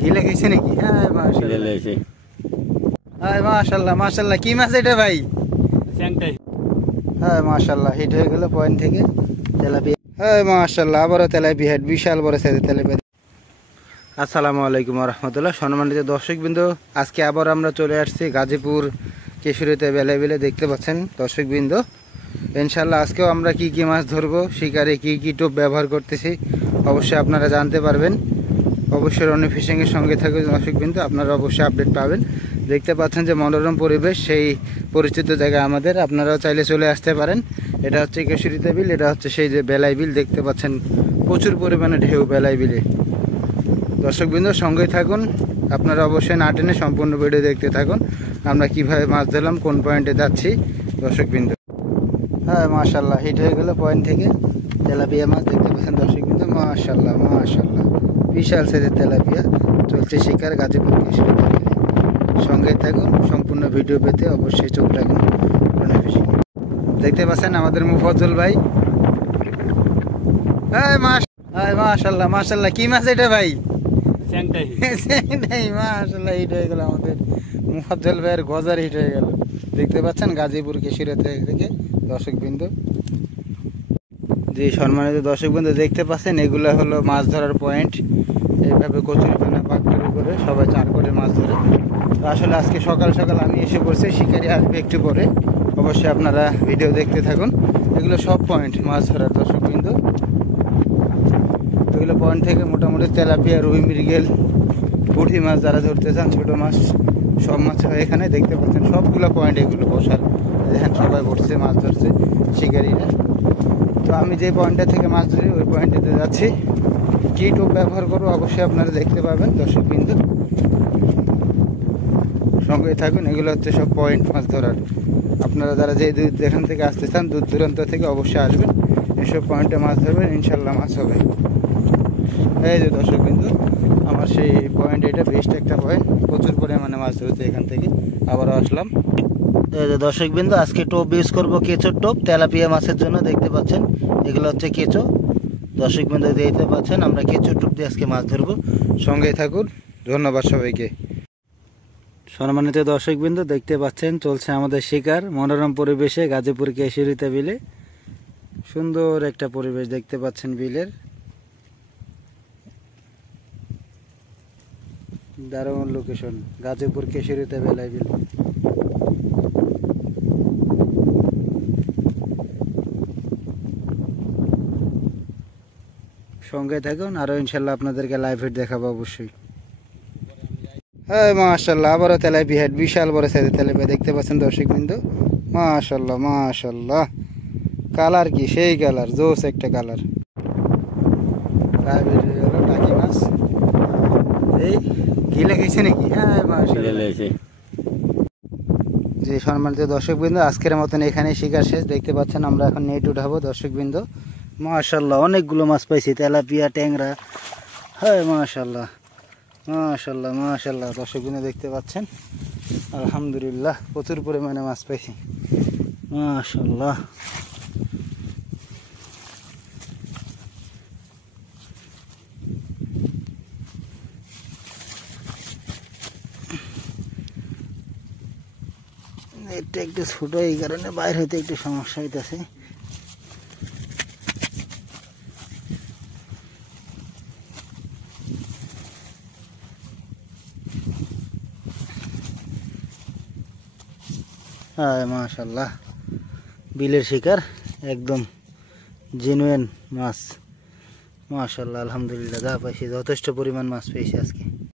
গিলে গেছে নাকি? হ্যাঁ মাশাআল্লাহ, হ্যাঁ মাশাআল্লাহ মাশাআল্লাহ। কি মাছ এটা ভাই? চ্যাংটাই। হ্যাঁ মাশাআল্লাহ, হিট হয়ে গেল পয়েন্ট থেকে তেলাপিয়া। হ্যাঁ মাশাআল্লাহ, আবারও তেলাপিয়া হেড, বিশাল বড় সাইজের তেলাপিয়া। আসসালামু আলাইকুম ওয়া রাহমাতুল্লাহ। সম্মানিত দর্শকবৃন্দ, আজকে আবার আমরা চলে আসছি গাজীপুর কেশরীতে বেলে দেখতে পাচ্ছেন দর্শকবৃন্দ। ইনশাআল্লাহ আজকেও আমরা কি কি মাছ ধরবো, শিকারে কি কি টোপ ব্যবহার করতেছি অবশ্যই আপনারা জানতে পারবেন। অবশ্যই রনি ফিশিংয়ের সঙ্গে থাকবে দর্শকবৃন্দ, আপনারা অবশ্যই আপডেট পাবেন। দেখতে পাচ্ছেন যে মনোরম পরিবেশ, সেই পরিচিত জায়গা আমাদের, আপনারাও চাইলে চলে আসতে পারেন। এটা হচ্ছে কেশরীতে বিল, এটা হচ্ছে সেই যে বেলাই বিল। দেখতে পাচ্ছেন প্রচুর পরিমাণে ঢেউ বেলাই বিলে। দর্শকবৃন্দ সঙ্গেই থাকুন, আপনারা অবশ্যই না টেনে সম্পূর্ণ ভিডিও দেখতে থাকুন। আমরা কিভাবে মাছ ধরলাম, কোন পয়েন্টে যাচ্ছি দর্শকবৃন্দ। হ্যাঁ মাশাআল্লাহ, হিট হয়ে গেল পয়েন্ট থেকে তেলাপিয়া মাছ। দেখতে পাচ্ছেন দর্শকবৃন্দ, মাশাআল্লাহ মাশাআল্লাহ, বিশাল সাইজের তেলাপিয়া। চলছে শিকার গাজীপুর কেশরী। সঙ্গেই থাকুন, সম্পূর্ণ ভিডিও পেতে অবশ্যই চোখ রাখুন রনি ফিশিং। দেখতে পাচ্ছেন আমাদের মুফাজ্জল ভাই। হ্যাঁ মাশাআল্লাহ মাশাআল্লাহ। কি মাছ এটা ভাই? মাশাআল্লাহ, হিট হয়ে গেল আমাদের মুফাজ্জল ভাইয়ের গজার, হিট হয়ে গেল। দেখতে পাচ্ছেন গাজীপুর কেশরী থেকে দর্শকবৃন্দ। জি সম্মানিত দর্শকবৃন্দ, দেখতে পাচ্ছেন এগুলো হলো মাছ ধরার পয়েন্ট। এইভাবে কচুরিপানা পাকড়ি করে সবাই চার করে মাছ ধরে। তো আসলে আজকে সকাল সকাল আমি এসে পড়ছি, শিকারি আসবে একটু পরে। অবশ্যই আপনারা ভিডিও দেখতে থাকুন। এগুলো সব পয়েন্ট মাছ ধরার দর্শকবৃন্দ। এগুলো পয়েন্ট থেকে মোটামুটি তেলাপিয়া, রুই, মৃগেল, পুঁটি মাছ যারা ধরতে চান, ছোটো মাছ, সব মাছ হয় এখানে। দেখতে পাচ্ছেন সবগুলো পয়েন্ট এগুলো বসার। দেখেন সবাই বসছে, মাছ ধরছে শিকারিরা। তো আমি যে পয়েন্টটা থেকে মাছ ধরি ওই পয়েন্টটাতে যাচ্ছি। কী টোপ ব্যবহার করবো অবশ্যই আপনারা দেখতে পাবেন দর্শকবৃন্দ, সঙ্গে থাকুন। এগুলো হচ্ছে সব পয়েন্ট মাছ ধরার। আপনারা যারা যেখান থেকে আসতে চান, দূর দূরান্ত থেকে অবশ্যই আসবেন, এসব পয়েন্টে মাছ ধরবেন, ইনশাল্লাহ মাছ হবে। এই যে দর্শকবৃন্দ, আমার সেই পয়েন্ট, এটা বেস্ট একটা পয়েন্ট। প্রচুর পরিমাণে মাছ ধরতে এখান থেকে আবারও আসলাম। এই যে দর্শকবৃন্দ, আজকে টোপ ইউজ করবো কেঁচোর টোপ তেলাপিয়া মাছের জন্য। দেখতে পাচ্ছেন এগুলো হচ্ছে কেঁচো দর্শকবৃন্দ, দেখতে পাচ্ছেন আমরা কেঁচোর টোপ দিয়ে আজকে মাছ ধরবো। সঙ্গেই থাকুন, ধন্যবাদ সবাইকে। সম্মানিত দর্শকবৃন্দ, দেখতে পাচ্ছেন চলছে আমাদের শিকার মনোরম পরিবেশে গাজীপুর কেশরীতে বিলে। সুন্দর একটা পরিবেশ দেখতে পাচ্ছেন বিলের, দারুণ লোকেশন গাজীপুর কেশরীতে বেলাই বিল। সঙ্গে থাকুন, আরো ইনশাল্লাহ আপনাদেরকে লাইভ হিট দেখাবো অবশ্যই। হ্যাঁ মাশাআল্লাহ, আবারও তেলাপিয়া হেড, বিশাল বড় সাইজের তেলাপিয়া। দেখতে পাচ্ছেন দর্শকবৃন্দ, মাশাআল্লাহ মাশাআল্লাহ। কালার কি সেই কালার, জোস একটা কালার। টাকি মাছ এই গিলে গেছে নাকি? হ্যাঁ মাশাআল্লাহ। জি সম্মানিত দর্শকবৃন্দ, আজকের মতন এখানে শিকার শেষ। দেখতে পাচ্ছেন আমরা এখন নেট উঠাবো দর্শকবৃন্দ। মাশাআল্লাহ, অনেকগুলো মাছ পাইছি, তেলাপিয়া, ট্যাংরা। হ্যাঁ মাশাআল্লাহ মাশাআল্লাহ মাশাআল্লাহ। দর্শকবৃন্দ দেখতে পাচ্ছেন আলহামদুলিল্লাহ প্রচুর পরিমাণে মাছ পাইছি, মাশাআল্লাহ। এটা একটু ছোট, এই কারণে বাইরে হইতে একটু সমস্যা হইতেছে। হ্যাঁ মাশাআল্লাহ, বিলের শিকার একদম জেনুইন মাছ। মাশাআল্লাহ আলহামদুলিল্লাহ, যা পাইছি যথেষ্ট পরিমাণ মাছ পেয়েছি আজকে।